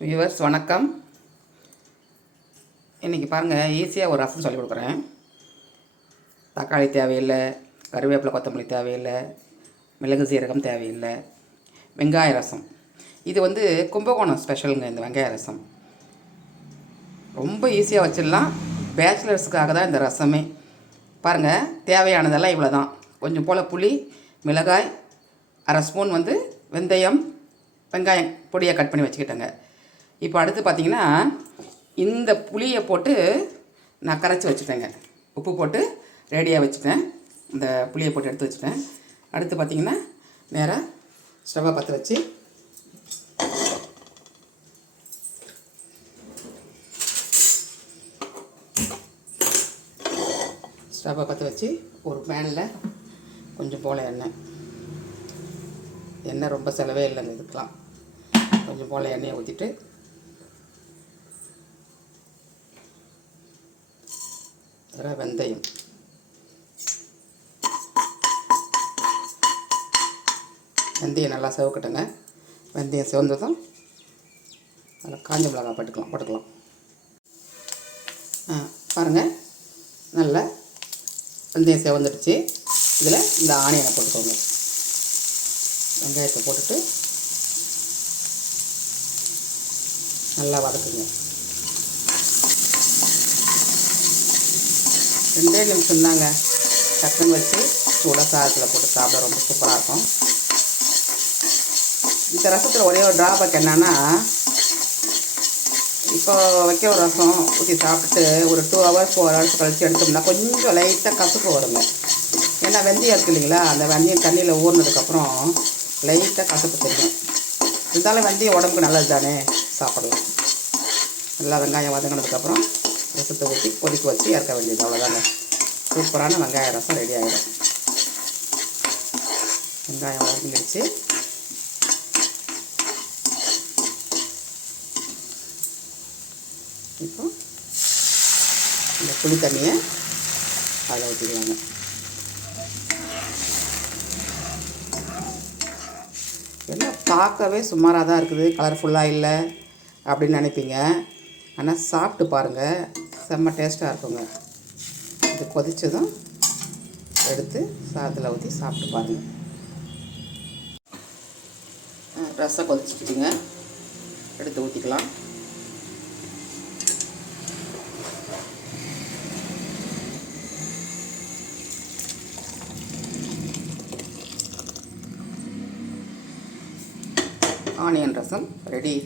Viewers வணக்கம். இன்றைக்கி பாருங்கள், ஈஸியாக ஒரு ரசம் சொல்லிக் கொடுக்குறேன். தக்காளி தேவையில்லை, கருவேப்பிலை கொத்தமல்லி தேவையில்லை, மிளகு சீரகம் தேவையில்லை. வெங்காய ரசம் இது வந்து கும்பகோணம் ஸ்பெஷலுங்க. இந்த வெங்காய ரசம் ரொம்ப ஈஸியாக வச்சிடலாம். பேச்சுலர்ஸுக்காக தான் இந்த ரசமே. பாருங்கள், தேவையானதெல்லாம் இவ்வளோ தான். கொஞ்சம் போல் புளி, மிளகாய், அரை ஸ்பூன் வந்து வெந்தயம், வெங்காயம் பொடியாக கட் பண்ணி வச்சுக்கிட்டேங்க. இப்போ அடுத்து பார்த்திங்கன்னா, இந்த புளியை போட்டு நான் கரைச்சி வச்சுட்டேங்க. உப்பு போட்டு ரெடியாக வச்சுட்டேன். இந்த புளியை போட்டு எடுத்து வச்சுட்டேன். அடுத்து பார்த்திங்கன்னா, நேராக ஸ்டவ்வை பற்ற வச்சு ஒரு பேனில் கொஞ்சம் போல் எண்ணெய் ரொம்ப செலவே இல்லைங்க இதுக்கெலாம். கொஞ்சம் போல் எண்ணெயை ஊற்றிட்டு அதில் வெந்தயம், நல்லா செவக்கட்டுங்க. வெந்தயம் செவந்ததும் அதில் காஞ்ச மிளகாய் போட்டுக்கலாம். பாருங்கள், நல்லா வெந்தயம் செவந்துடுச்சு. இதில் இந்த ஆனியனை போட்டுக்கோங்க. வெங்காயத்தை போட்டுட்டு நல்லா வதக்குங்க. 2 நிமிஷம் தாங்க. டக்குன்னு வச்சு சூடாக சாதத்தில் போட்டு சாப்பிட ரொம்ப சூப்பராக இருக்கும். இந்த ரசத்தில் ஒரே ஒரு ட்ராபேக் என்னன்னா, இப்போ வைக்க ஒரு ரசம் ஊற்றி சாப்பிட்டுட்டு ஒரு 2 hours 4 hours கழித்து எடுத்தோம்னா கொஞ்சம் லைட்டாக கசப்பு வருங்க. ஏன்னா வெந்தயம் இருக்குது இல்லைங்களா, அந்த வெந்தயம் தண்ணியில் ஊறினதுக்கப்புறம் லைட்டாக கசப்பு தெரியும். இருந்தாலும் வெந்தயம் உடம்புக்கு நல்லது தானே, சாப்பிடலாம். நல்லா வெங்காயம் வதங்கினதுக்கப்புறம் ரசத்தை ஊற்றி கொதிக்க வச்சு இறக்க வேண்டியது, அவ்வளோதாங்க. சூப்பரான வெங்காய ரசம் ரெடி ஆகிடும். வெங்காயம் வதங்கிடுச்சு. இப்போ இந்த புளி தண்ணியை அதில் ஊற்றிக்கலாங்க. எல்லாம் பார்க்கவே சுமாராக தான் இருக்குது, கலர்ஃபுல்லாக இல்லை அப்படின்னு நினைப்பீங்க. ஆனால் சாப்பிட்டு பாருங்கள், செம்ம டேஸ்ட்டாக இருக்குங்க. இது கொதித்ததும் எடுத்து சாதத்தில் ஊற்றி சாப்பிட்டு பாருங்கள். ரசம் கொதிச்சுட்டுங்க, எடுத்து ஊற்றிக்கலாம். ஆனியன் ரசம் ரெடி.